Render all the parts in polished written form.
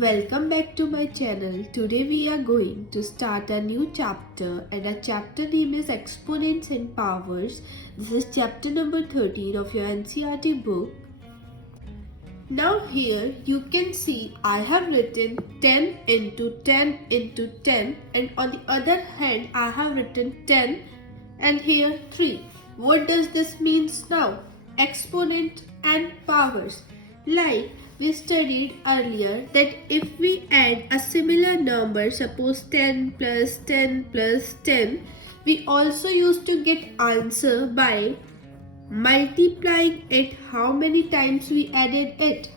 Welcome back to my channel. Today we are going to start a new chapter and our chapter name is Exponents and Powers. This is chapter number 13 of your NCERT book. Now here you can see I have written 10 into 10 into 10 and on the other hand I have written 10 and here 3. What does this means now? Exponent and powers. Like we studied earlier that if we add a similar number, suppose 10 plus 10 plus 10, we also used to get answer by multiplying it how many times we added it.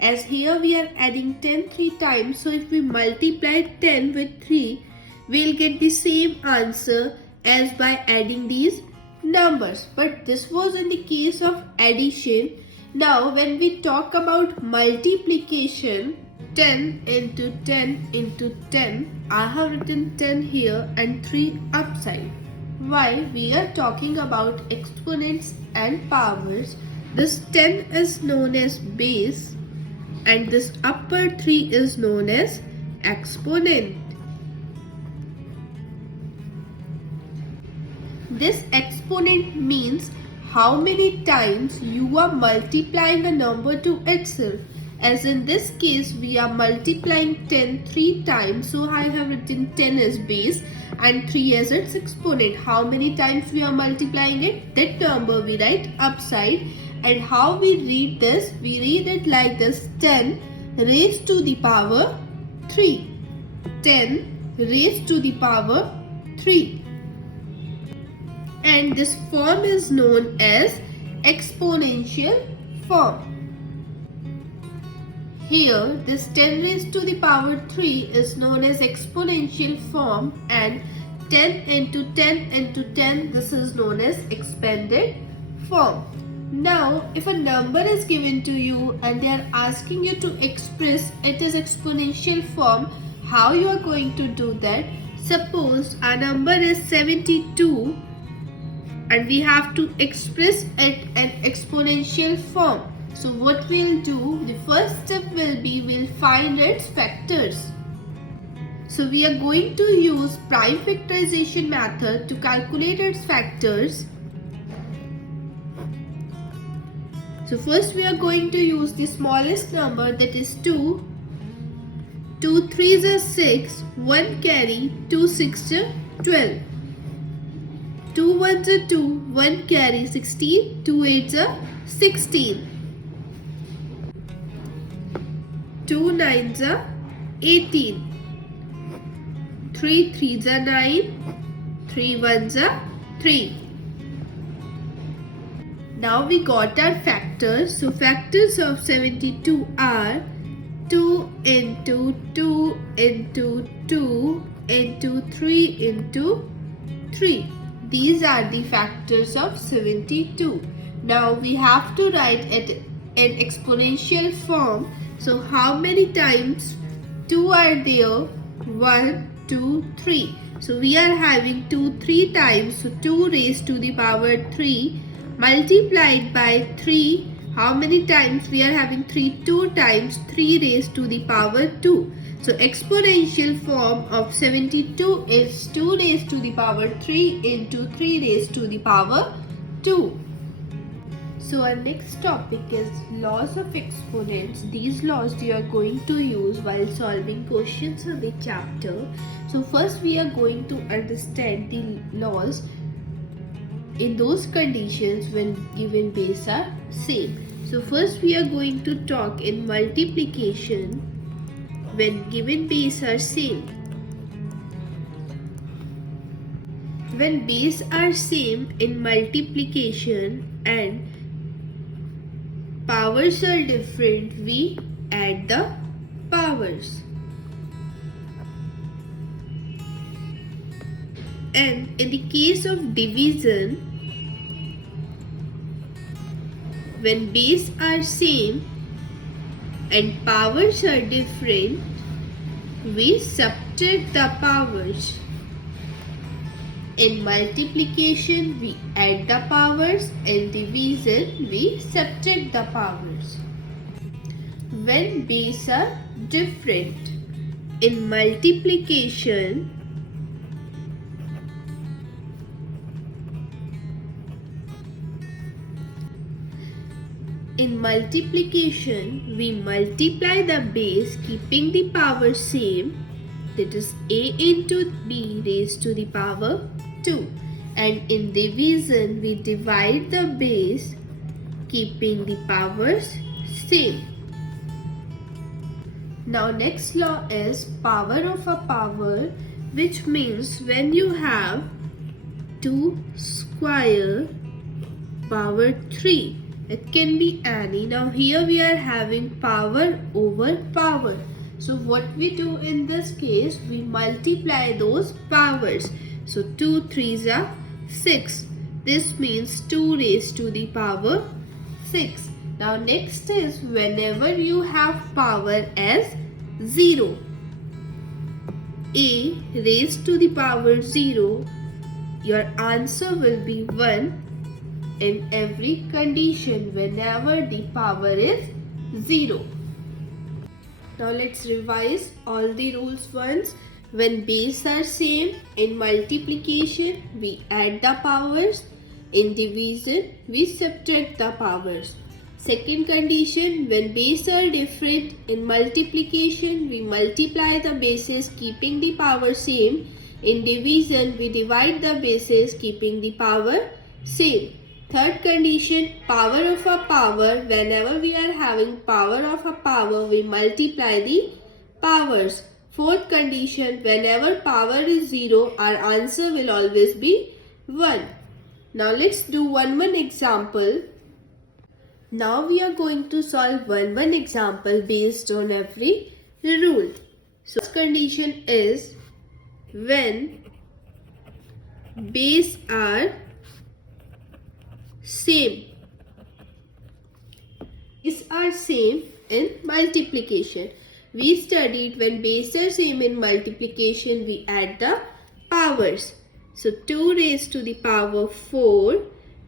As here we are adding 10 3 times, so if we multiply 10 with 3, we'll get the same answer as by adding these numbers. But this was in the case of addition. Now when we talk about multiplication, 10 into 10 into 10, I have written 10 here and 3 upside. Why? We are talking about exponents and powers. This 10 is known as base and this upper 3 is known as exponent. This exponent means how many times you are multiplying a number to itself. As in this case, we are multiplying 10 3 times. So I have written 10 as base and 3 as its exponent. How many times we are multiplying it? That number we write upside. And how we read this? We read it like this: 10 raised to the power 3. 10 raised to the power 3. And this form is known as exponential form. Here this 10 raised to the power 3 is known as exponential form and 10 into 10 into 10, this is known as expanded form. Now if a number is given to you and they are asking you to express it as exponential form, how you are going to do that? Suppose our number is 72 and we have to express it in exponential form. So what we'll do, the first step will be we'll find its factors. So we are going to use prime factorization method to calculate its factors. So first we are going to use the smallest number, that is 2. 2 3s are 6, 1 carry, 2 6 are 12. 2 1s are 2, 1 carry, 16, 2 8s are 16. 2 9s are 18. 3 3s are 9, 3 1s are 3. Now we got our factors. So factors of 72 are 2 into 2 into 2 into 3 into 3. These are the factors of 72. Now we have to write it in exponential form. So how many times 2 are there? 1, 2, 3. So we are having 2 3 times. So 2 raised to the power 3 multiplied by 3. How many times? We are having 3 2 times, 3 raised to the power 2. So exponential form of 72 is 2 raised to the power 3 into 3 raised to the power 2. So our next topic is laws of exponents. These laws we are going to use while solving questions of the chapter. So first we are going to understand the laws in those conditions when given base are same. So first we are going to talk in multiplication when given base are same. When base are same in multiplication and powers are different, we add the powers. And in the case of division, when base are same and powers are different, we subtract the powers. In multiplication, we add the powers. In division, we subtract the powers. when base are different. In multiplication, we multiply the base keeping the power same, that is a into b raised to the power 2. And in division, we divide the base keeping the powers same. Now next law is power of a power, which means when you have 2 square power 3, it can be any. Now here we are having power over power. So what we do in this case, we multiply those powers. So 2 3s are 6. This means 2 raised to the power 6. Now next is whenever you have power as 0, a raised to the power 0, your answer will be 1 in every condition whenever the power is 0. Now let's revise all the rules once. When base are same, in multiplication we add the powers, in division we subtract the powers. Second condition, when base are different, in multiplication we multiply the bases keeping the power same, in division we divide the bases keeping the power same. Third condition, power of a power, whenever we are having power of a power, we multiply the powers. Fourth condition, whenever power is 0, our answer will always be 1. Now let's do one example. Now we are going to solve one example based on every rule. So first condition is when base are same. Base are same in multiplication. We studied when base are same in multiplication, we add the powers. So 2 raised to the power 4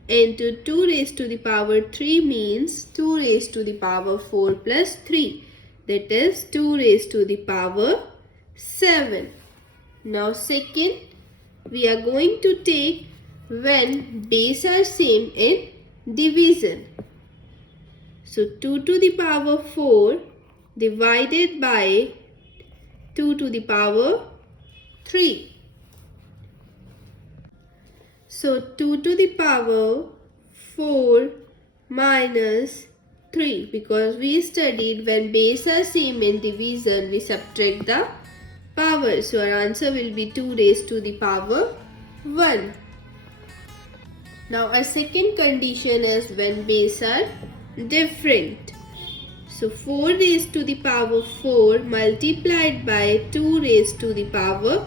into 2 raised to the power 3 means 2 raised to the power 4 plus 3. That is 2 raised to the power 7. Now second, we are going to take when base are same in division. So 2 to the power 4 divided by 2 to the power 3. So 2 to the power 4 minus 3, because we studied when base are same in division we subtract the power. So our answer will be 2 raised to the power 1. Now our second condition is when base are different. So 4 raised to the power 4 multiplied by 2 raised to the power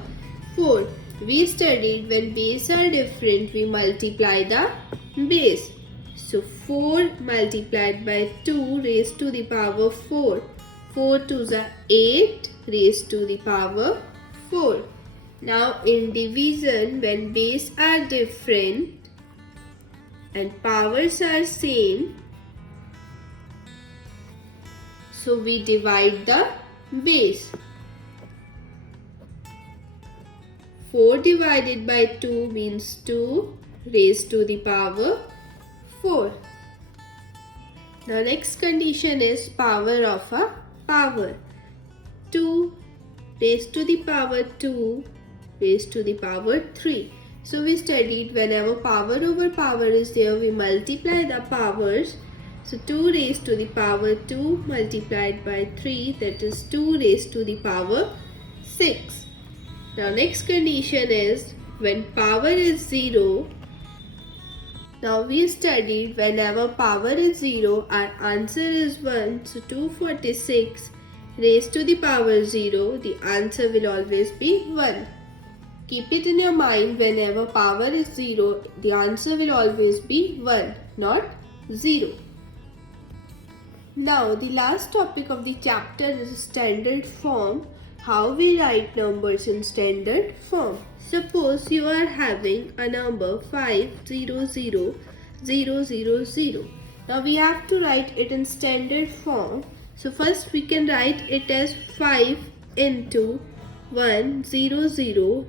4. We studied when base are different we multiply the base. So 4 multiplied by 2 raised to the power 4. 4 2s are 8 raised to the power 4. Now in division, when base are different and powers are same, so we divide the base. 4 divided by 2 means 2 raised to the power 4. Now next condition is power of a power. 2 raised to the power 2 raised to the power 3. So we studied whenever power over power is there, we multiply the powers. So 2 raised to the power 2 multiplied by 3, that is 2 raised to the power 6. Now next condition is when power is 0. Now we studied whenever power is 0, our answer is 1. So 246 raised to the power 0, the answer will always be 1. Keep it in your mind, whenever power is 0, the answer will always be 1, not 0. Now the last topic of the chapter is standard form. How we write numbers in standard form. Suppose you are having a number 500000. Now we have to write it in standard form. So first we can write it as 5 into 100,000.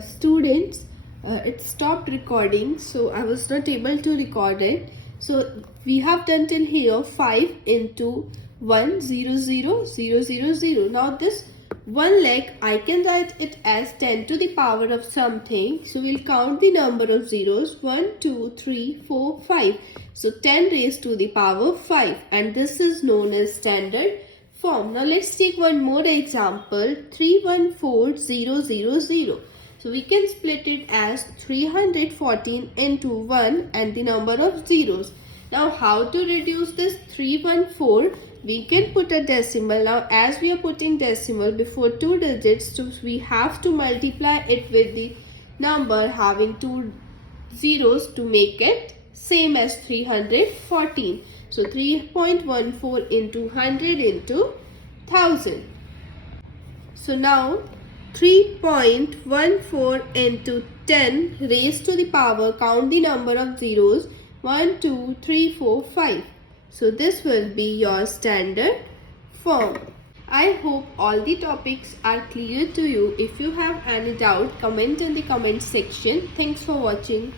Students, it stopped recording, so I was not able to record it. So we have done till here 5 into 100,000. Now this one leg I can write it as 10 to the power of something. So we'll count the number of zeros 1, 2, 3, 4, 5. So 10 raised to the power 5, and this is known as standard form. Now let's take one more example, 314,000. So we can split it as 314 into 1 and the number of zeros. Now how to reduce this 314? We can put a decimal. Now as we are putting decimal before two digits, so we have to multiply it with the number having two zeros to make it same as 314. So 3.14 into 100 into 1000. So now 3.14 into 10 raised to the power, count the number of zeros 1, 2, 3, 4, 5. So this will be your standard form. I hope all the topics are clear to you. If you have any doubt, comment in the comment section. Thanks for watching.